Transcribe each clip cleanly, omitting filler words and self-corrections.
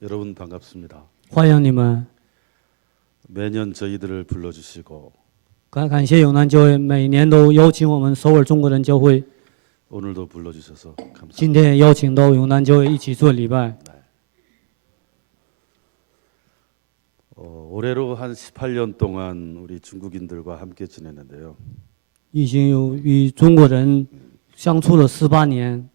여러분 반갑습니다. 欢迎你们， 매년 저희들을 불러주시고 感谢永南教会每年都邀请我们首尔中国人教会， 오늘도 불러주셔서 감사합니다. 今天也邀请到永南教会一起做礼拜。 올해로 한 18년 동안 우리 중국인들과 함께 지냈는데요. 已经有与中国人相处了18年，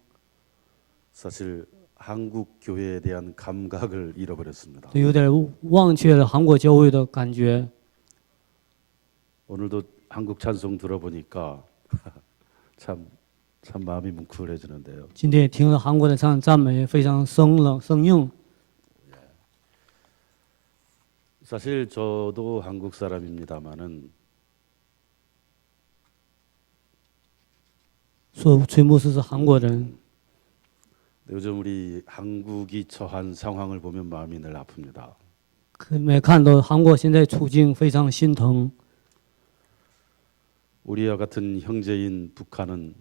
사실 한국 교회에 대한 감각을 잃어버렸습니다. 有点忘却了韩国教会的感觉。 오늘도 한국 찬송 들어보니까 참 마음이 뭉클해지는데요. 今天也听了韩国的赞美，非常生硬。 사실 저도 한국 사람입니다만은 说崔牧师是韩国人， 요즘 우리 한국이 처한 상황을 보면 마음이 늘 아픕니다. 每看到韩国现在处境非常心疼。 우리와 같은 형제인 북한은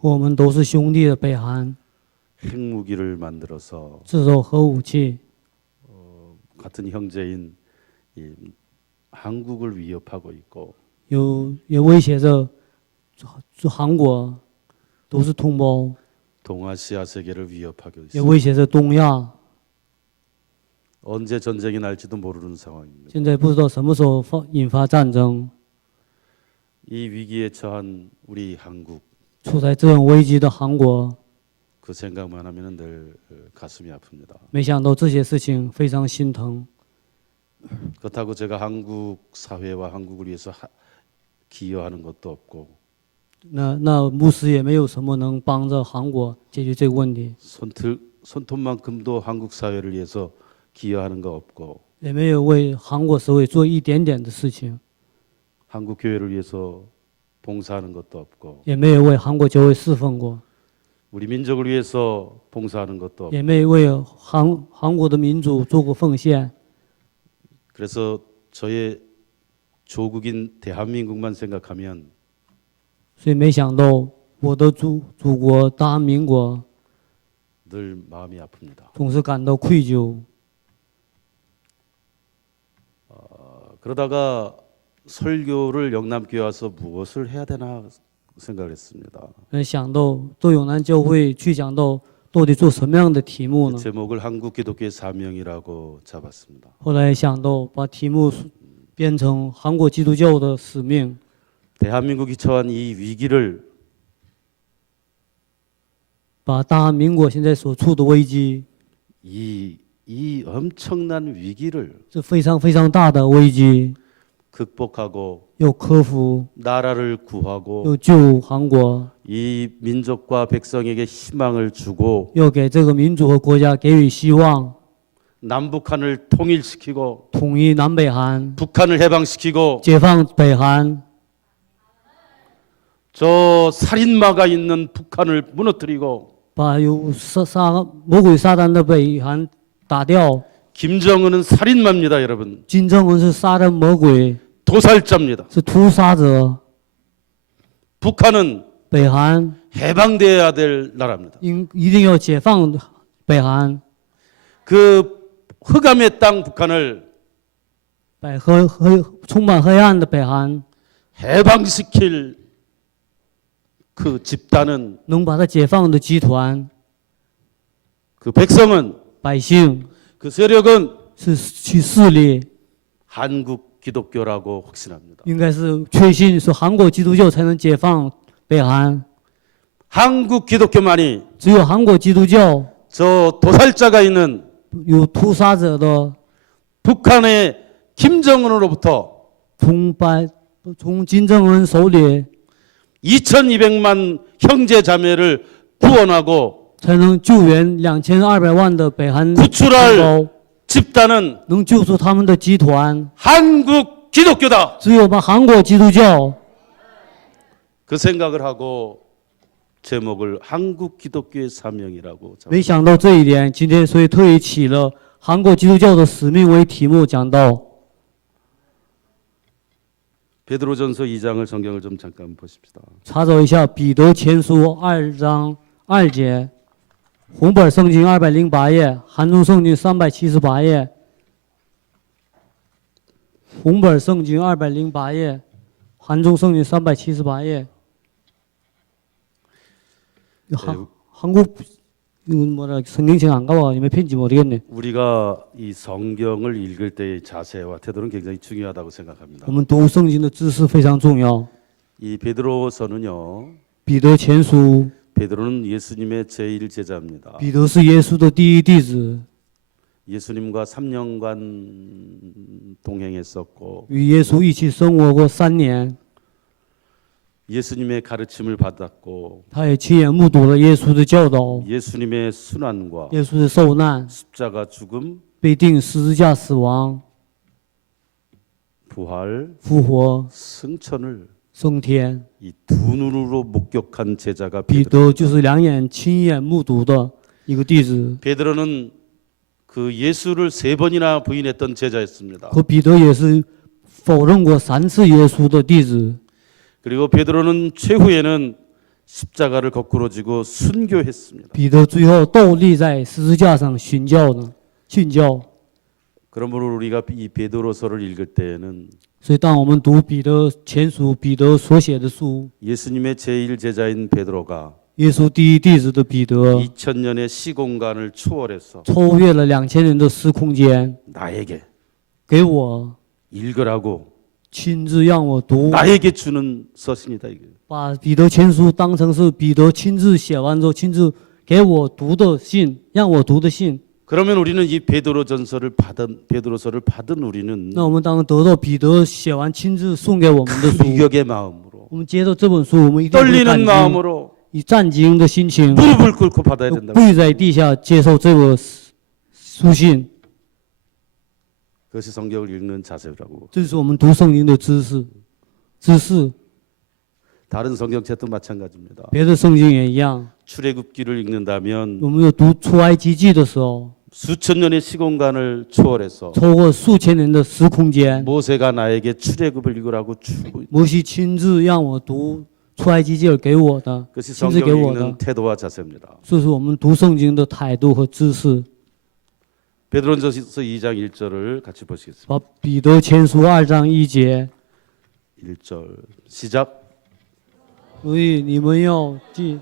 我们都是兄弟的北韩 핵무기를 만들어서 制造核武器， 같은 형제인 이 한국을 위협하고 있고 也威胁着韩国，都是同胞， 동아시아 세계를 위협하고 也 있습니다. 威胁着东亚。 언제 전쟁이 날지도 모르는 상황입니다. 现在不知道什么时候引发战争。 이 위기에 처한 우리 한국 处在这种危机的韩国， 그 생각만 하면 늘 가슴이 아픕니다. 没想到这些事情非常心疼。 그렇다고 제가 한국 사회와 한국을 위해서 기여하는 것도 없고 那牧师也没有什么能帮着韩国解决这个问题， 손톱만큼도 한국 사회를 위해서 기여하는 거 없고 也没有为韩国社会做一点点的事情， 한국 교회를 위해서 봉사하는 것도 없고 也没有为韩国教会侍奉过， 우리 민족을 위해서 봉사하는 것도 없고 也没有为韩国的民主做过奉献。 그래서 저의 조국인 대한민국만 생각하면 所以没想到我的祖国大韩民国 늘 마음이 아픕니다. 总是感到愧疚。 그러다가 설교를 영남교회 와서 무엇을 해야 되나 생각을 했습니다. 想到到永南教会去讲到到底做什么样的题目呢？ 제목을 한국 기독교의 사명이라고 잡았습니다. 后来想到把题目编成韩国基督教的使命。 대한민국이 처한 이 위기를 把大韩民国现在所处的危机， 이 엄청난 위기를 这非常大的危机， 극복하고 要克服， 나라를 구하고 要救韩国， 이 민족과 백성에게 희망을 주고 要给这个民族和国家给予希望， 남북한을 통일시키고 统一南北韩， 북한을 해방시키고 解放北韩， 저 살인마가 있는 북한을 무너뜨리고 把有魔鬼撒旦的北韩打掉。 김정은은 살인마입니다, 여러분. 金正恩是杀人魔鬼， 도살자입니다. 是屠杀者。 북한은 北韩 해방돼야 될 나라입니다. 一定要解放北韩， 그 흑암의 땅 북한을 充满黑暗的北韩， 해방시킬 그 집단은 能把它解放的集团， 그 백성은 百姓 그 세력은 是去势力， 한국 기독교라고 확신합니다. 应该是确信说韩国基督教才能解放北韩， 한국 기독교만이 只有韩国基督教 저 도살자가 있는 有屠杀者的 북한의 김정은으로부터 从金正恩手里 2200만 형제 자매를 구원하고 才能救援2200万的北韩同 구출할 胞， 집단은 能救出他们的集团， 한국 기독교다. 只有把韩国基督教。 그 생각을 하고 제목을 한국 기독교의 사명이라고 没想到这一点，今天所以特意起了韩国基督教的使命为题目讲到。 베드로전서 2장을 성경을 좀 잠깐 보십시다. 查找一下彼得前书2章2节，红本圣经208页，韩中圣经378页。红本圣经208页，韩中圣经378页。 한국 뭐라 성경책 안 가봐 몇 편인지 모르겠네. 우리가 이 성경을 읽을 때의 자세와 태도는 굉장히 중요하다고 생각합니다. 我们读圣经的知识非常重要。 이 베드로서는요. 彼得前书， 베드로는 예수님의 제1 제자입니다. 彼得是耶稣的第一弟子， 예수님과 3년간 동행했었고 与耶稣一起生活过3年。 예수님의 가르침을 받았고 他也亲眼目睹了耶稣的教导， 예수님의 순환과 耶稣的受难， 십자가 죽음, 被钉十字架死亡， 부활, 复活， 승천을 升天。 이 두 눈으로 목격한 제자가 彼 베드로. 得就是两眼亲眼目睹的一个弟子， 베드로는 그 예수를 3번이나 부인했던 제자였습니다. 和彼得也是否认过3次耶稣的弟子。 그리고 베드로는 최후에는 십자가를 거꾸로 지고 순교했습니다. 彼得最后倒立在十字架上殉教。 그러므로 우리가 이 베드로서를 읽을 때에는 所以，当我们读彼得前书，彼得所写的书， 예수님의 제1 제자인 베드로가 耶稣第一弟子的彼得， 2000년의 시공간을 초월해서 超越了2000年的时空间， 나에게 给我 읽으라고 亲自让我读， 나에게 주는 서신이다. 이게. 把彼得前书当成是彼得亲自写完之后，亲自给我读的信，让我读的信。 그러면 우리는 이 베드로서를 받은 우리는 那我们当得到彼得写完亲自送给我们的书， 감격의 마음으로 我们接到这本书，我们一定会 떨리는 感激， 마음으로 以战惊的心情， 무릎을 꿇고 받아야 된다. 跪在地下接受这个书信。 그것이 성경을 읽는 자세라고. 这是我们读圣经的知识。 다른 성경책도 마찬가지입니다. 别的圣经也一样。 출애굽기를 읽는다면 我们要读出埃及记的时候， 수천 년의 시공간을 초월해서 超过数千年的时空间， 모세가 나에게 출애굽을 읽으라고 주고 摩西亲自让我读出埃及记给我的， 그것이 亲自给 성경 我的， 읽는 태도와 자세입니다. 这是我们读圣经的态度和知识。 베드로전서 2장 1절을 같이 보시겠습니다. 把彼得前书2章1节， 1절 시작. 所以你们要记。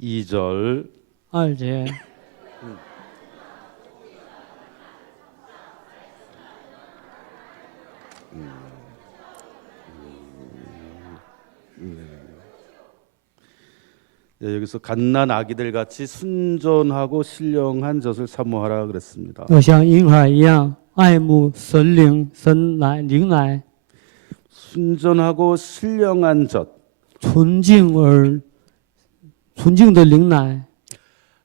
2절 2节， 예, 여기서 갓난 아기들 같이 순전하고 신령한 젖을 사모하라 그랬습니다. 要像婴孩一样爱慕神灵、灵奶， 순전하고 신령한 젖. 纯净的灵奶，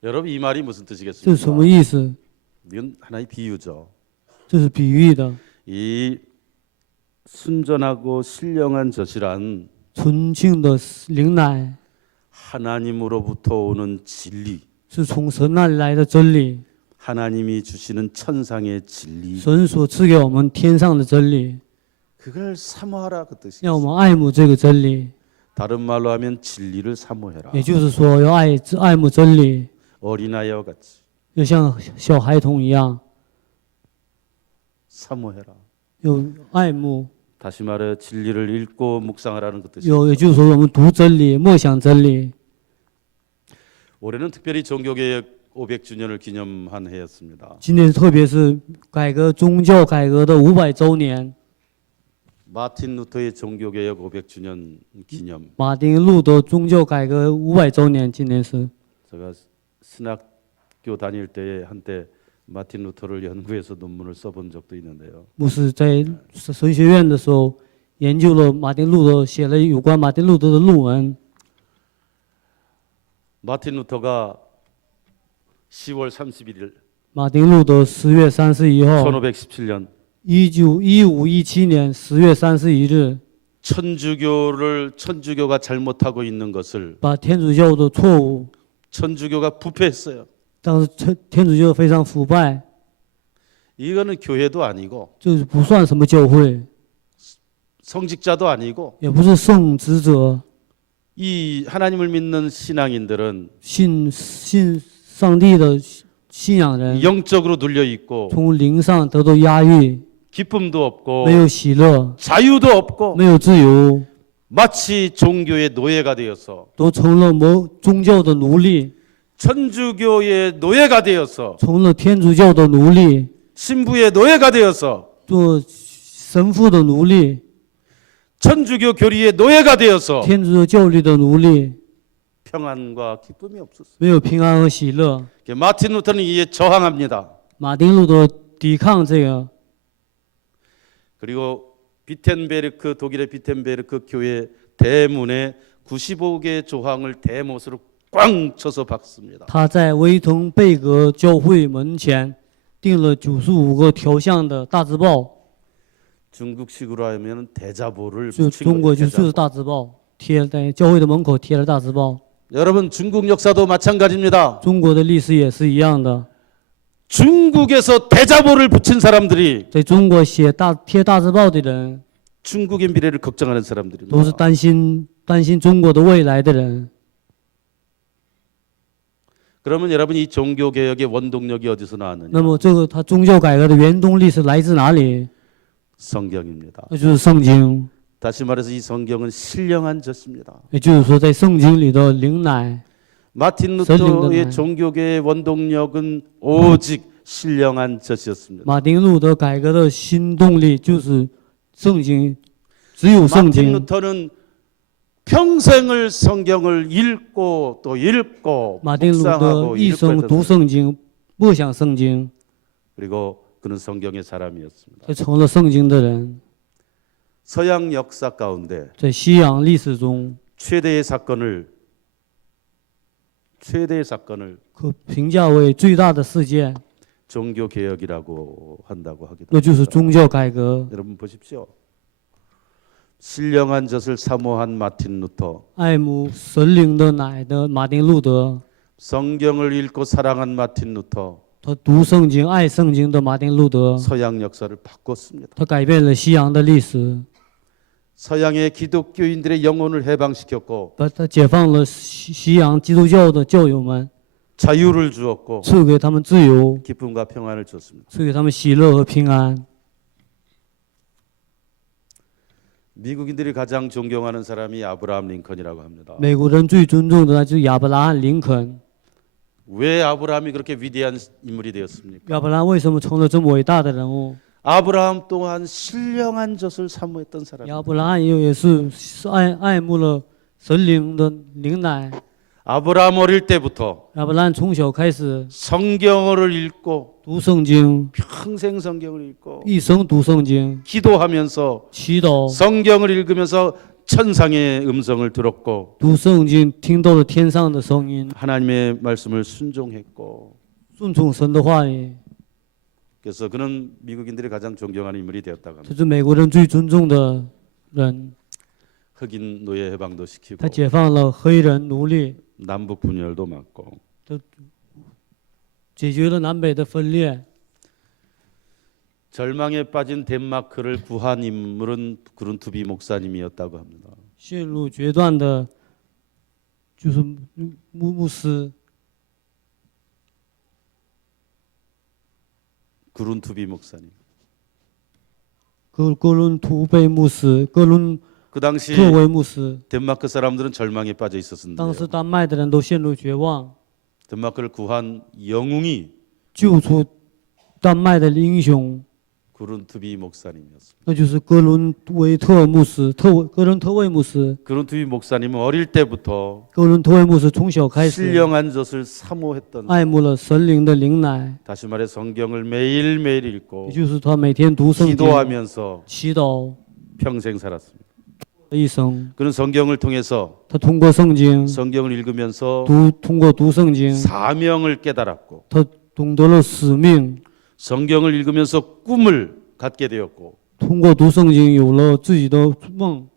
여러분 이 말이 무슨 这是什 뜻이겠습니까? 么意思？ 이건 하나의 비유죠. 这是比喻的。 이 순전하고 신령한 젖이란 纯净的灵奶 하나님으로부터 오는 진리, 是从神那里来的真理， 하나님이 주시는 천상의 진리. 神所赐给我们天上的真理， 그걸 사모하라 그 뜻이에요. 让我们爱慕这个真理。 다른 말로 하면 진리를 사모해라. 也就是说，要爱慕真理， 어린아이와 같이 要像小孩童一样， 사모해라. 有爱慕。 다시 말해 진리를 읽고 묵상하라는 그 뜻이에요. 也就是说，我们读真理，默想真理。 올해는 특별히 종교개혁 500주년을 기념한 해였습니다. 今年特别是宗教改革的500周年， 마틴 루터의 종교개혁 500주년 기념. 马丁路德宗教改革500周年，今年是。 제가 신학교 다닐 때에 한때 마틴 루터를 연구해서 논문을 써본 적도 있는데요. 牧师在神学院的时候研究了马丁路德，写了有关马丁路德的论文。 마틴 루터가 10월 31일 马丁路德10月31号， 1517년 1517年10月31日， 천주교가 잘못하고 있는 것을 把天主教的错误， 천주교가 부패했어요. 当时天主教非常腐败， 이거는 교회도 아니고 这不算什么教会， 성직자도 아니고 也不是圣职者， 이 하나님을 믿는 신앙인들은 信上帝的信仰人， 영적으로 눌려 있고 从灵上得到压抑， 기쁨도 없고 没有喜乐， 자유도 없고 没有自由， 마치 종교의 노예가 되어서 都成了宗教的奴隶， 천주교의 노예가 되어서 成了天主教的奴隶， 신부의 노예가 되어서 做神父的奴隶， 천주교 교리의 노예가 되어서 天主教律的奴隶， 평안과 기쁨이 없었어요. 没有平安和喜乐。 마틴 루터는 이에 저항합니다. 马丁路德抵抗这个， 그리고 비텐베르크 독일의 비텐베르크 교회 대문에 95개 조항을 대못으로 꽝 쳐서 박습니다. 他在威滕贝格教会门前钉了95个条项的大字报， 중국식으로 하면 대자보를 就 붙인 中国 거예요. 就是大字报，贴在教会的门口贴了大字报。 여러분 중국 역사도 마찬가지입니다. 中国的历史也是一样的， 중국에서 대자보를 붙인 사람들이 在中国贴大字报的人， 중국의 미래를 걱정하는 都是 사람들입니다. 担心中国的未来的人。 그러면 여러분 이 종교 개혁의 원동력이 어디서 나왔느냐? 那么这个他宗教改革的原动力是来自哪里？ 성경입니다. 那就是圣经， 다시 말해서 이 성경은 신령한 젖입니다. 也就是说在圣经里的灵奶。 마틴 선생님들 루터의 말. 종교계의 원동력은 오직 신령한 젖이었습니다. 马丁路德改革的新动力就是圣经，只有圣 마틴 经。 루터는 평생을 성경을 읽고 또 읽고 马丁路德 묵상하고 一生 읽고 读 했던 圣经，默想圣经， 그리고 그는 성경의 사람이었습니다. 才成了圣经的人。 서양 역사 가운데 在西洋历史中， 최대의 사건을 可评价为最大的事件， 종교 개혁이라고 한다고 하기도 那就是 합니다. 宗教改革。 여러분 보십시오. 신령한 젖을 사모한 마틴 루터, 爱慕神灵的奶的马丁路德， 성경을 읽고 사랑한 마틴 루터, 他读圣经、爱圣经的马丁路德， 서양 역사를 바꿨습니다. 他改变了西洋的历史， 서양의 기독교인들의 영혼을 해방시켰고 他解放了西洋基督教的教友们， 자유를 주었고 赐给他们自由， 기쁨과 평안을 줬습니다. 赐给他们喜乐和平安。 미국인들이 가장 존경하는 사람이 아브라함 링컨이라고 합니다. 美国人最尊重的就是亚伯拉罕·林肯。 왜 아브라함이 그렇게 위대한 인물이 되었습니까? 亚伯拉罕为什么成了这么伟大的人物？ 아브라함 또한 신령한 젖을 사모했던 사람. 亚伯拉罕也是爱慕了神灵的灵奶。 아브라함 어릴 때부터 亚伯拉罕从小开始 성경을 읽고 读圣经， 평생 성경을 읽고 一生读圣经， 기도하면서 祈祷， 성경을 읽으면서 천상의 음성을 들었고 读圣经，听到了天上的声音， 하나님의 말씀을 순종했고 顺从神的话语。 그래서 그는 미국인들이 가장 존경하는 인물이 되었다고 这 합니다. 是美国人最尊重的人。 흑인 노예 해방도 他 시키고 解放了黑人奴隶， 남북 분열도 막고 解决了南北的分裂。 절망에 빠진 덴마크를 구한 인물은 그룬투비 목사님이었다고 합니다. 陷入决断的，就是牧师 그룬투비 목사님. 哥伦图贝牧师、哥伦 그 당시 特维牧师。 덴마크 사람들은 절망에 빠져 当 있었는데요. 时丹麦的人都陷入绝望， 덴마크를 구한 영웅이 救出丹麦的英雄， 그룬투비 목사님이었습니다. 那就是哥伦维特牧师、哥伦特维牧师。 그룬투비 목사님은 어릴 때부터 哥伦特维牧师从小开始 신령한 젖을 사모했던 爱慕了神灵的灵奶， 다시 말해 성경을 매일매일 읽고 也就是他每天读圣经、 기도하면서 祈祷 평생 살았습니다. 的一生。 그는 성경을 통해서 他通过圣经 성경을 읽으면서 通过读圣经， 사명을 깨달았고 他懂得了使命。 성경을 읽으면서 꿈을 갖게 되었고 通过读圣经有了自己的梦。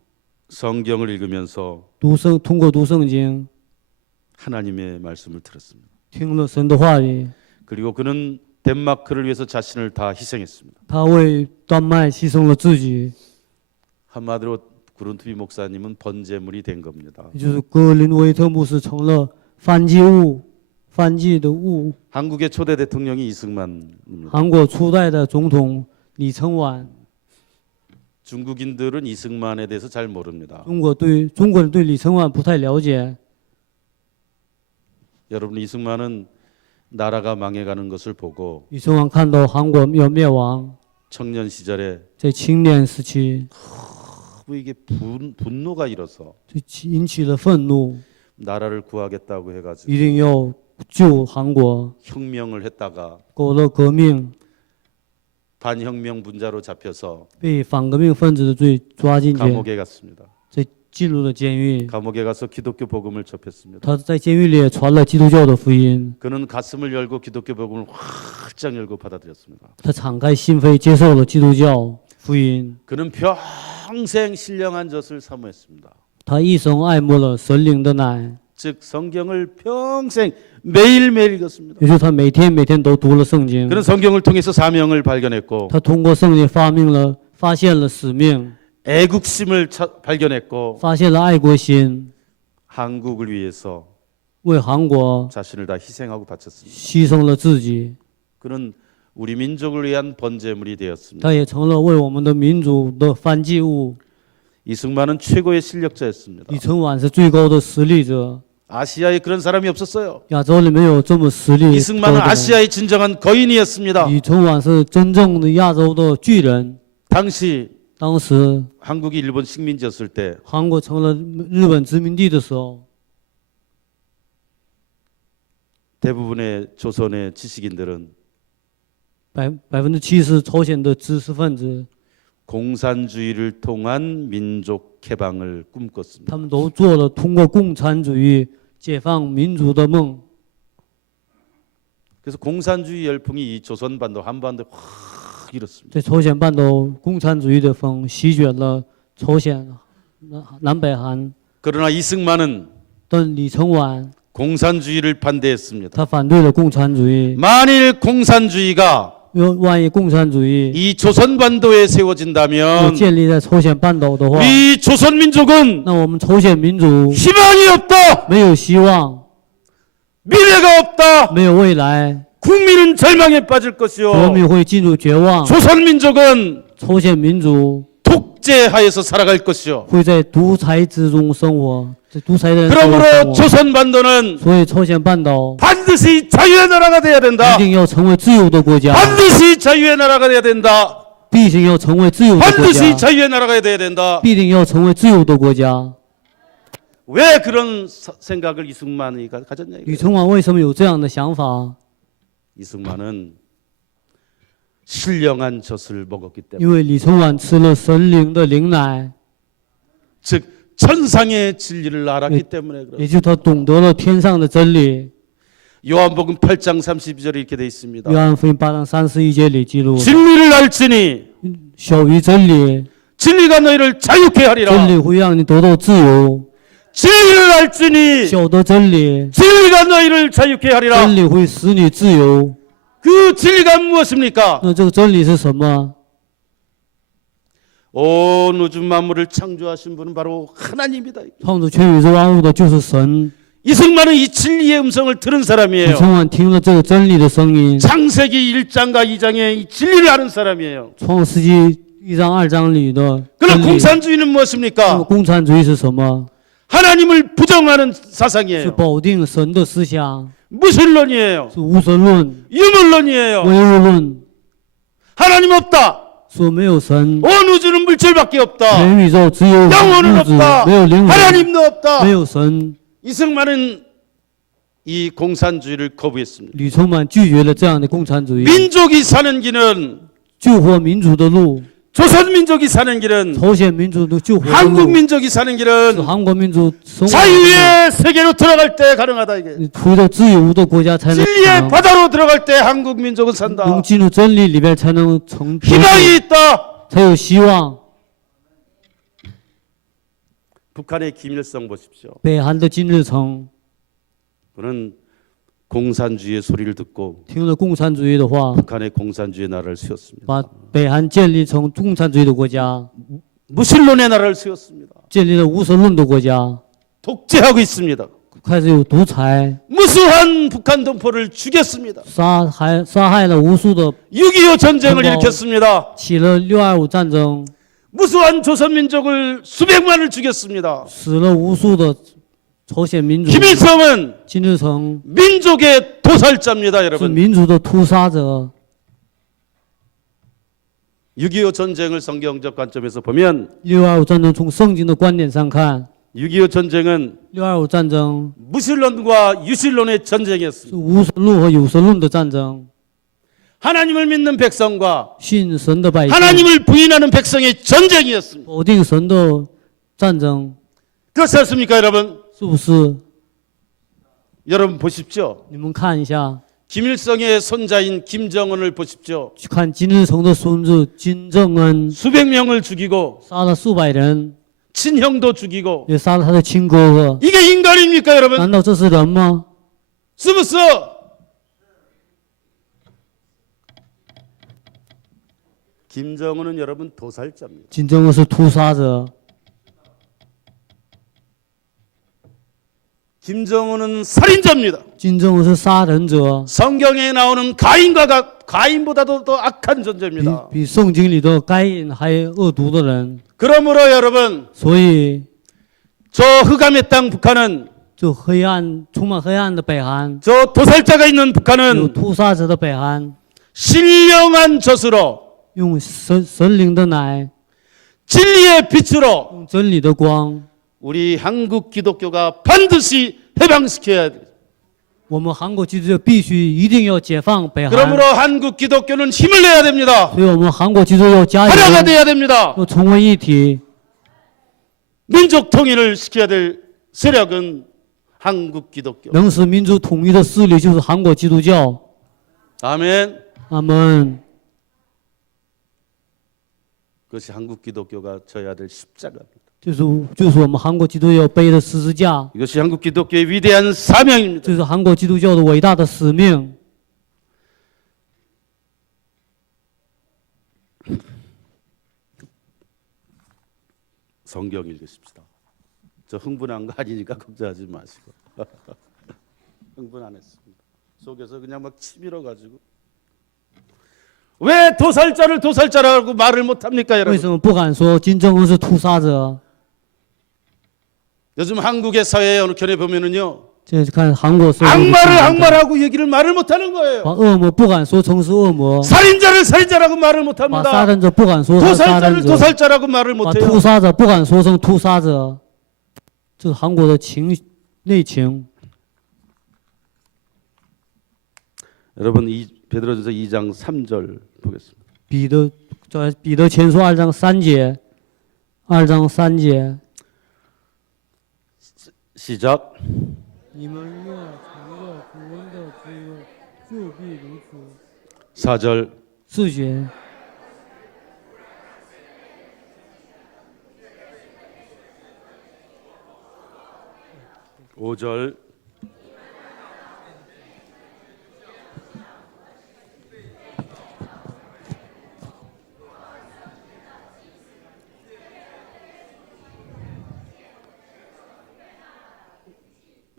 성경을 읽으면서 通过读圣经 하나님의 말씀을 들었습니다. 听了神的话语， 그리고 그는 덴마크를 위해서 자신을 다 희생했습니다. 他为丹麦牺牲了自己。 한마디로 구룬투비 목사님은 번제물이 된 겁니다. 也就是格林威特牧师成了燔祭物，燔祭的物。 한국의 초대 대통령이 이승만입니다. 韩国初代的总统李承晚， 중국인들은 이승만에 대해서 잘 모릅니다. 中国人对李承晚不太了解。 여러분 이승만은 나라가 망해가는 것을 보고 李承晚看到韩国要灭亡， 청년 시절에 在青年时期 이게 분노가 일어서 就引起了愤怒， 나라를 구하겠다고 해가지고 一定要救韩国， 혁명을 했다가 搞了革命， 반혁명 분자로 잡혀서 被反革命分子的罪抓进去， 감옥에 갔습니다. 进入了监狱。 감옥에 가서 기독교 복음을 접했습니다. 他在监狱里也传了基督教的福音， 그는 가슴을 열고 기독교 복음을 활짝 열고 받아들였습니다. 他敞开心扉接受了基督教福音。 그는 평생 신령한 젖을 사모했습니다. 他一生爱慕了神灵的奶， 즉 성경을 평생 매일매일 읽었습니다. 也就是他每天都读了圣经。 그는 성경을 통해서 사명을 발견했고 他通过圣经发现了使命， 애국심을 발견했고 发现了爱国心， 한국을 위해서 为韩国 자신을 다 희생하고 바쳤습니다. 牺牲了自己。 그는 우리 민족을 위한 번제물이 되었습니다. 他也成了为我们的民族的燔祭物。 이승만은 최고의 실력자였습니다. 李承晚是最高的实力者， 아시아에 그런 사람이 없었어요. 亚洲里没有这么实力高 이승만은 的人。 아시아의 진정한 거인이었습니다. 李承晚是真正的亚洲的巨人。 당시 当时 한국이 일본 식민지였을 때 韩国成了日本殖民地的时候， 대부분의 조선의 지식인들은 70%朝鲜的知识分子， 공산주의를 통한 민족 해방을 他 꿈꿨습니다. 们都做了通过共产主义解放民族的梦。 그래서 공산주의 열풍이 이 조선반도 한반도에 확 일었습니다. 在朝鲜半岛，共产主义的风席卷了朝鲜、南北韩。 그러나 이승만은 但李承晚 공산주의를 반대했습니다. 他反对了共产主义。 만일 공산주의가 万一共产主义 이 조선반도에 要 세워진다면 建立在朝鲜半岛的话， 우리 조선민족은 那我们朝鲜民族 희망이 없다. 没有希望， 미래가 없다. 没有未来， 국민은 절망에 빠질 国 것이요. 民会进入绝望， 조선민족은 朝鲜民族 독재하에서 살아갈 것이요. 会在独裁之中生活，在独裁的人中生 그러므로 活。 조선반도는 所以朝鲜半岛 반드시 자유의 나라가 돼야 된다. 一定要成为自由的国家， 반드시 자유의 나라가 돼야 된다. 必定要成为自由的国 반드시 家， 자유의 나라가 돼야 된다. 必定要成为自由的国家。 왜 그런 생각을 이승만이 가졌냐 李 이거예요. 承晚为什么有这样的想法？ 이승만은 신령한 젖을 먹었기 때문에 因为李承晚吃了神灵的灵奶， 즉 천상의 진리를 알았기 때문에 也 그렇습니다. 就他懂得了天上的真理。 요한복음 8장 32절에 이렇게 돼 있습니다. 约翰福音8章31节里记录： 진리를 알지니 小于真理， 진리가 너희를 자유케 真 하리라. 理会让你得到自由； 진리를 알지니 晓得真理， 진리가 너희를 자유케 真 하리라. 理会使你自由。 그 진리가 무엇입니까? 那这个真理是什么？ 온 우주 만물을 창조하신 분은 바로 하나님이다. 创造全宇宙万物的就是神。 이승만은 이 진리의 음성을 들은 李 사람이에요. 承晚听了这个真理的声音， 창세기 1장과 2장의 이 진리를 아는 사람이에요. 创世纪1章2章里的 그럼 真理。 공산주의는 那么 무엇입니까? 共产主义是什么？ 하나님을 부정하는 是 사상이에요. 否定神的思想， 무신론이에요. 是无神论、 유물론이에요. 唯物论， 하나님 없다. 说没有神， 온 우주는 물질밖에 없다. 全宇宙只有 영혼은 物质， 없다. 没有灵魂， 하나님도 없다. 没有神。 이승만은 이 공산주의를 거부했습니다. 李承晚拒绝了这样的共产主义， 민족이 사는 길은 救活民族的路， 조선민족이 사는 길은 朝鲜民族的救活的路， 한국민족이 사는 是 길은 韩国民族生活的路 자유의 세계로 들어갈 때 가능하다 이게. 你回到自由的国家才能 진리의 바다로 들어갈 때 한국민족은 산다. 能进入真理里边才能成 희망이 있다. 才有希望。 북한의 김일성 보십시오. 北韩的金日成 그는 공산주의의 소리를 듣고 听了共产主义的话， 북한의 공산주의 나라를 세웠습니다. 把北韩建立成共产主义的国家。 무신론의 나라를 세웠습니다. 建立了无神论的国家， 독재하고 있습니다. 开始有独裁， 무수한 북한 동포를 죽였습니다. 杀害了无数的， 6.25 전쟁을 정말. 일으켰습니다. 起了6.25战争， 무수한 조선민족을 수백만을 죽였습니다. 死了无数的朝鲜民族。 김일성은 金日成 민족의 도살자입니다, 是 여러분. 民族的屠杀者。 6.25 전쟁을 성경적 관점에서 보면 6.25战争从圣经的观点上看， 6.25 전쟁은 6.25战争 무신론과 유신론의 是 전쟁이었습니다. 无神论和有神论的战争。 하나님을 믿는 백성과 信神的百姓， 하나님을 부인하는 백성의 전쟁이었습니다. 否定神的战争， 그렇지 않습니까, 여러분? 是不是？ 여러분 보십시오. 你们看一下， 김일성의 손자인 김정은을 보십시오. 去看金日成的孙子金正恩， 수백 명을 죽이고 杀了数百人， 친형도 죽이고 也杀了他的亲哥哥。 이게 인간입니까, 여러분? 难道这是人吗？ 是不是? 김정은은 여러분 도살자입니다. 金正恩是屠杀者， 김정은은 살인자입니다. 金正恩是杀人者， 성경에 나오는 가인보다도 더 악한 존재입니다. 比圣经里的该隐还恶毒的人。 그러므로 여러분, 所以， 저 흑암의 땅 북한은, 就充满黑暗的北韩， 저 도살자가 있는 有 북한은 屠杀者的北韩， 신령한 젖으로 用神灵的奶， 진리의 빛으로 用真理的光， 우리 한국 기독교가 반드시 해방시켜야 돼. 我们韩国基督教必须一定要解放北韩。 그러므로 한국 기독교는 힘을 내야 됩니다. 所以我们韩国基督教加 하나가 油， 돼야 됩니다. 要成为一体。 민족 통일을 시켜야 될 세력은 한국 기독교. 能使民族统一的势力就是韩国基督教。 아멘. 阿门。 그것이 한국 기독교가 져야 될 십자가입니다. 就是我们韩国基督教背的十字架， 이것이 한국 기독교의 위대한 사명입니다. 这是韩国基督教的伟大的使命。 성경 읽으십시다. 저 흥분한 거 아니니까 걱정하지 마시고. 흥분 안 했습니다. 속에서 그냥 막 치밀어 가지고. 왜 도살자를 도살자라고 말을 못 합니까, 为 여러분? 什么不敢说金正恩是屠杀者？ 요즘 한국의 사회의 어느 견해 보면은요. 现在看韩国社会的 악마를 新闻， 악마라고 얘기를 말을 못 하는 把 거예요. 恶魔不敢说成是恶魔， 살인자를 살인자라고 말을 못 把杀 합니다. 人者不敢说是杀 도살자를 人者， 도살자라고 말을 把 못 屠 해요. 杀者不敢说成屠杀者，这是韩国的内情。 여러분 베드로전서 2장 3절 보겠습니다. 彼得前书2章3节，2章3节。 시작. 你们若承认古恩的滋润，就必如此。 4절. 4节。 5절.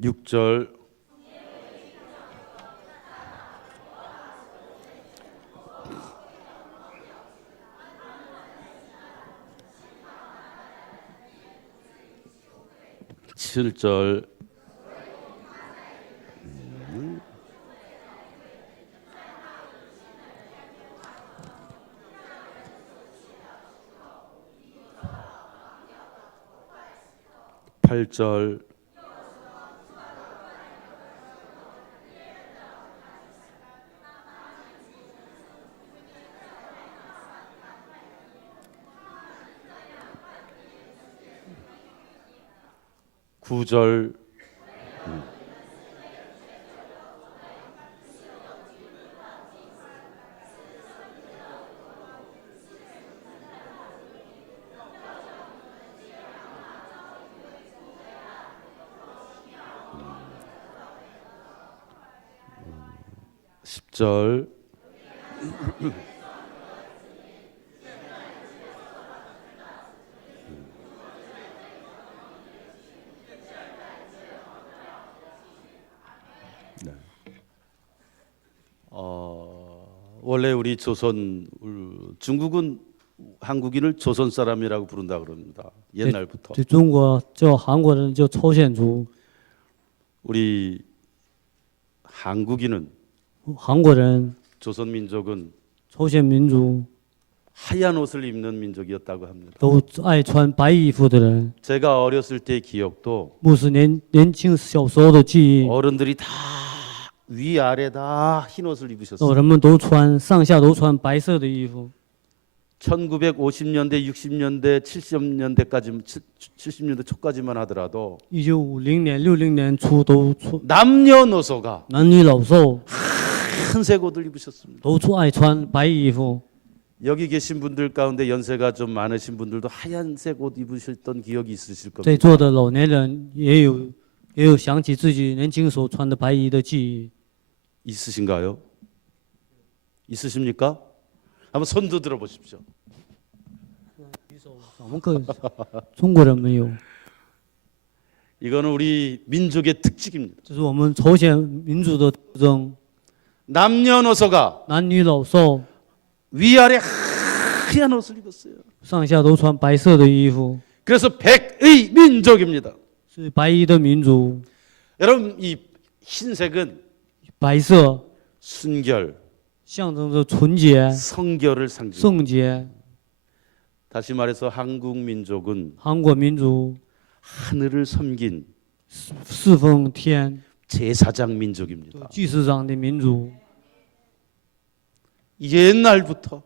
6절. 7절. 8절. 9절. 10절. 원래 우리 중국은 한국인을 조선 사람이라고 부른다 그럽니다. 옛날부터. 这中国叫韩国人叫朝鲜族， 우리 한국인은 韩国人 조선 민족은 朝鲜民族 하얀 옷을 입는 민족이었다고 합니다. 都爱穿白衣服的人。 제가 어렸을 때 기억도 牧师年轻小时候的记忆， 어른들이 다 위아래 다 흰 옷을 老 입으셨어요. 人们都穿上下都穿白色的衣服。 1950년대, 60년대, 70년대까지 70년대 초까지만 하더라도 1950年、60年初都穿， 남녀노소가 男女老少 흰색 옷을 입으셨습니다. 都爱穿白衣服。 여기 계신 분들 가운데 연세가 좀 많으신 분들도 하얀색 옷 입으셨던 기억이 있으실 在 겁니다. 座的老年人也有想起自己年轻时候穿的白衣的记忆。 있으신가요? 있으십니까? 한번 손도 들어보십시오. 我们个中国人没有， 이거는 우리 민족의 특징입니다. 这是我们朝鲜民族的特征。 남녀노소가 男女老少 위아래 하얀 옷을 입었어요. 上下都穿白色的衣服， 그래서 백의 민족입니다. 是白衣的民族。 여러분 이 흰색은 白色 순결, 象征着纯洁、 성결을 상징. 圣洁。 다시 말해서 한국 민족은 韩国民族 하늘을 섬긴 侍奉天、 제사장 민족입니다. 祭司长的民族， 옛날부터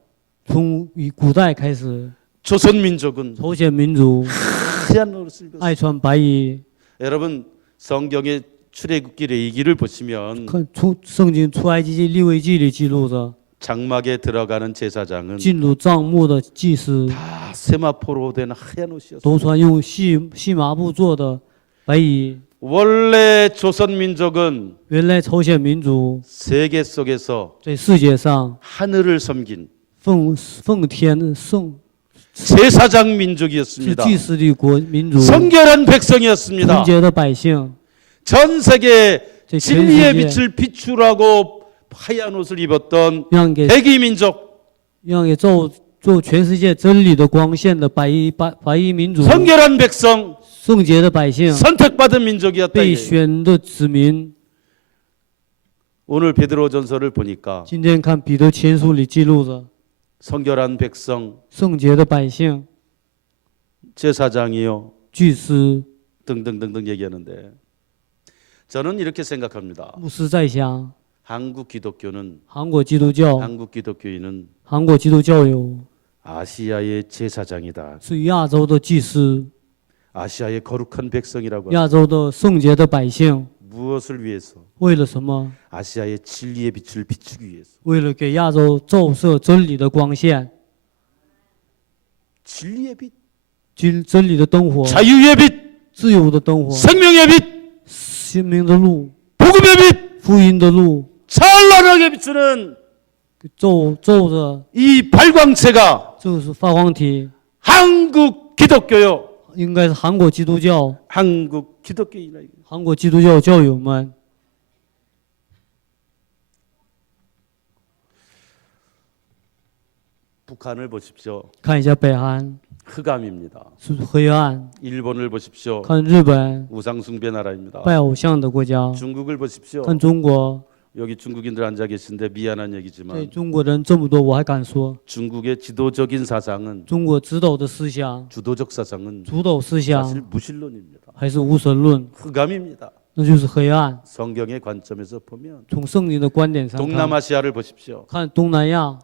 从古代开始， 조선 민족은 朝鲜民族 하얀 옷을 입었어요. 爱穿白衣。 여러분 성경의 출애굽기 레위기를 보시면 看出圣经出埃及记、利未记里记录着， 장막에 들어가는 제사장은 进入帐幕的祭司 다 세마포로 된 하얀 옷이었어요. 都穿用细麻布做的白衣。 원래 조선 민족은 原来朝鲜民族 세계 속에서 在世界上 하늘을 섬긴 奉天圣 제사장 是 민족이었습니다. 祭司的民族， 성결한 백성이었습니다. 纯洁的百姓， 전 세계 在全 진리의 世界 빛을 비추라고 하얀 옷을 입었던 让给 백의 민족, 做全世界真理的光线的白衣民族， 성결한 백성, 圣洁的百姓， 선택받은 민족이었다. 被 이거예요. 选的子民。 오늘 베드로전서를 보니까 今天看彼得前书里记录着 성결한 백성, 圣洁的百姓、 제사장이요 祭司。 등등등등 얘기하는데 저는 이렇게 생각합니다. 牧师在想， 한국 기독교는 韩国基督教， 한국 기독교인은 韩国基督教友 아시아의 제사장이다. 是亚洲的祭司， 아시아의 거룩한 백성이라고. 亚洲的圣洁的百姓。 무엇을 위해서? 为了什么？ 아시아의 진리의 빛을 비추기 위해서. 为了给亚洲照射真理的光线， 진리의 빛, 真理的灯火， 자유의 빛, 自由的灯火， 생명의 빛, 生命的路， 복음의 빛, 福音的路， 찬란하게 비추는 照着 이 발광체가 就是发光体， 한국 기독교요. 应该是韩国基督教， 한국 기독교인이라. 韩国基督教教友们。 북한을 보십시오. 看一下北韩 흑암입니다. 是黑暗， 일본을 보십시오. 看日本 우상숭배 나라입니다. 拜偶像的国家， 중국을 보십시오. 看中国。 여기 중국인들 앉아 계신데 미안한 对 얘기지만 中国人这么多，我还敢说， 중국의 지도적인 사상은 中国指导的思想、 주도적 사상은 主导思 사실 想 무신론입니다. 还是无神论， 흑암입니다. 那就是黑暗。 성경의 관점에서 보면 从圣经的观点上看， 동남아시아를 보십시오. 看东南亚，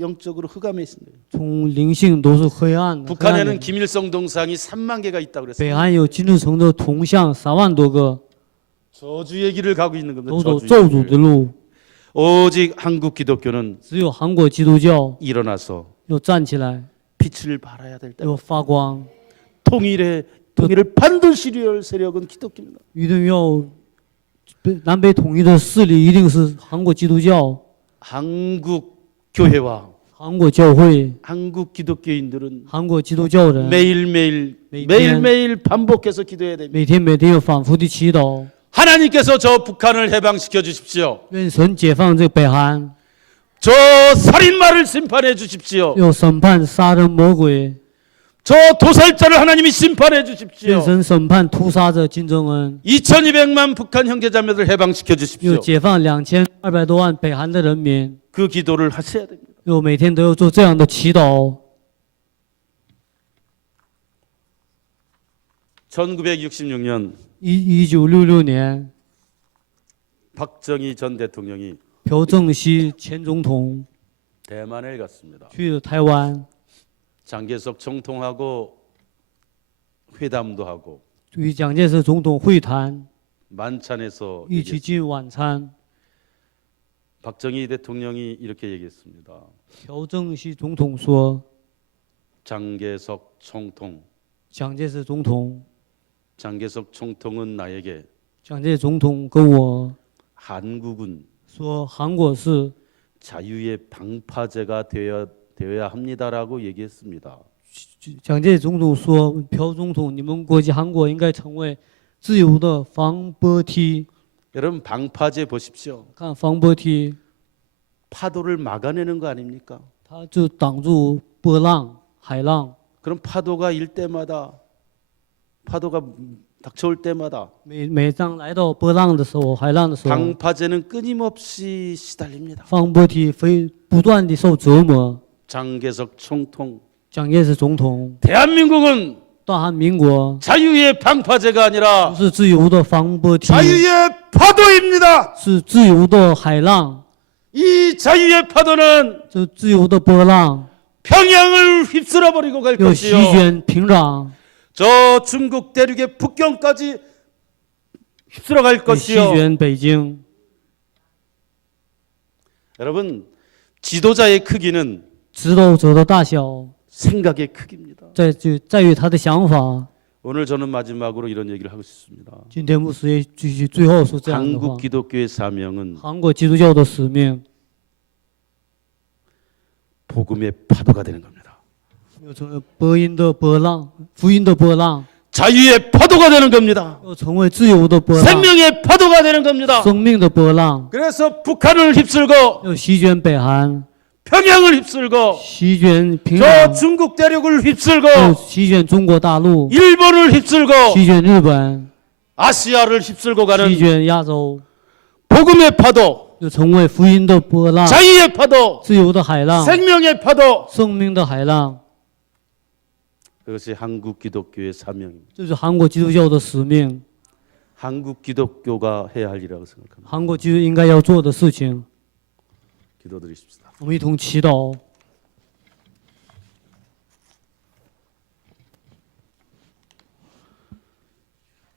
영적으로 흑암에 있습니다. 从灵性都是黑暗的。黑暗 북한에는 的 김일성 동상이 3만 개가 있다고 北 그랬어요. 韩有金日成的铜像3万多个， 저주의 길을 가고 있는 겁니다. 都走 저주의 咒诅 길. 的路。 오직 한국 기독교는 只有韩国基督教 일어나서 要站起来， 빛을 발해야 될 때. 要发光， 통일을 반드시 이룰 세력은 기독교입니다. 一定要南北统一的势力一定是韩国基督教、 한국 교회와 韩国教会、 한국 기독교인들은 韩国基督教人 매일매일 每天 매일매일 반복해서 기도해야 됩니다. 每天要反复的祈祷， 하나님께서 저 북한을 해방시켜 주십시오. 愿神解放这个北韩， 저 살인마를 심판해 주십시오. 要审判杀人魔鬼， 저 도살자를 하나님이 심판해 愿 주십시오. 神审判屠杀者金正恩， 2200만 북한 형제자매들 해방시켜 又 주십시오. 解放2200多万北韩的人民， 그 기도를 하셔야 됩니다. 又每天都要做这样的祈祷。 1966년 1966年， 박정희 전 대통령이 朴正熙前总统 대만에 갔습니다. 去了台湾， 장개석 총통하고 회담도 하고 与蒋介石总统会谈， 만찬에서 一起进晚餐。 박정희 대통령이 이렇게 얘기했습니다. 朴正熙总统说， 장개석 총통, 蒋介石总统， 장개석 총통은 나에게 蒋介石总统跟我 한국은 说，韩国是 자유의 방파제가 되어야 합니다라고 얘기했습니다. 蒋介石总统说，朴总统，你们国家韩国应该成为自由的防波堤。 여러분 방파제 보십시오. 看防波堤， 파도를 막아내는 거 아닙니까? 它就挡住波浪、海浪。 그럼 파도가 일 때마다 파도가 닥쳐올 때마다 每当来到波浪的时候、海浪的时候， 방파제는 끊임없이 시달립니다. 防波堤不断地受折磨。 장개석 총통, 蒋介石总统， 대한민국은 大韩民国 자유의 방파제가 不 아니라 是自由的防波堤， 자유의 파도입니다. 是自由的海浪。 이 자유의 파도는 这自由的波浪 평양을 휩쓸어 버리고 갈 要席 것이요. 卷平壤， 저 중국 대륙의 북경까지 휩쓸어 갈 会席 것이요. 卷北京。 여러분 지도자의 크기는 指导者的大小 생각의 크기입니다. 在于他的想法。 오늘 저는 마지막으로 이런 얘기를 하고 싶습니다. 今天牧师也继续最后说这样的话 한국 ： 기독교의 사명은 韩国基督教的使命 복음의 파도가 되는 겁니다. 要成为播音的波浪、福音的波浪， 자유의 파도가 되는 겁니다. 要成为自由的波浪、 생명의 파도가 되는 겁니다. 生命的波浪， 그래서 북한을 휩쓸고 要席卷北韩， 평양을 휩쓸고 席卷平 저 壤， 중국 대륙을 휩쓸고 要席卷中国大陆， 일본을 휩쓸고 席卷日本， 아시아를 휩쓸고 席 가는 卷亚洲， 복음의 파도, 要成为福音的波浪、 자유의 파도, 自由的海浪、 생명의 파도. 生命的海浪。 그것이 한국 기독교의 사명입니다. 这是韩国基督教的使命， 한국 기독교가 해야 할 일이라고 생각합니다. 韩国基督应该要做的事情。 기도드리십시다. 我们一同祈祷。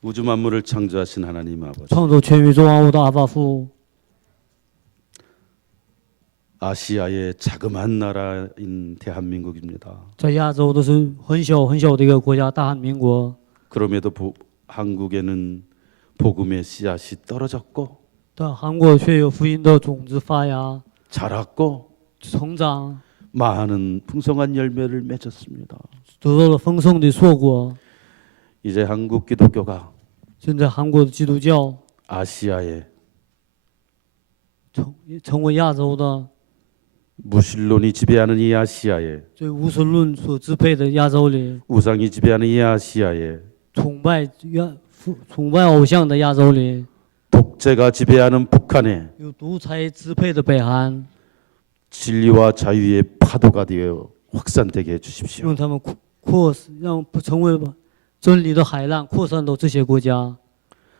우주 만물을 창조하신 하나님 아버지, 创造全宇宙万物的阿爸父， 아시아의 자그마한 나라인 대한민국입니다. 在亚洲都是很小很小的一个国家，大韩民国。 그럼에도 한국에는 복음의 씨앗이 떨어졌고 但韩国却有福音的种子发芽、 자랐고 成长， 많은 풍성한 열매를 맺었습니다. 得到了丰盛的硕果。 이제 한국 기독교가 现在韩国的基督教 아시아의 成为亚洲的 무신론이 지배하는 이 아시아에 对无神论所支配的亚洲里， 우상이 지배하는 이 아시아에 崇拜偶像的亚洲里， 독재가 지배하는 북한에 有独裁支配的北韩， 진리와 자유의 파도가 되어 확산되게 해주십시오. 用他们让成为真理的海浪扩散到这些国家，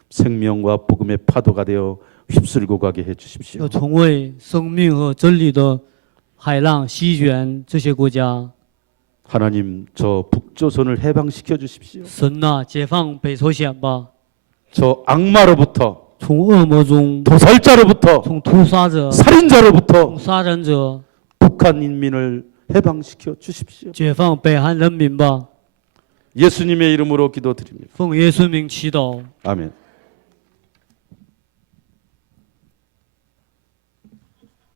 생명과 복음의 파도가 되어 휩쓸고 가게 해주십시오. 要成为生命和真理的海浪席卷这些国家。 하나님, 저 북조선을 해방시켜 주십시오. 神呐、解放北朝鲜吧， 저 악마로부터, 从恶魔中， 도살자로부터, 从屠杀者、 살인자로부터 从杀人者， 북한 인민을 해방시켜 주십시오. 解放北韩人民吧。 예수님의 이름으로 기도드립니다. 奉耶稣名祈祷。 아멘.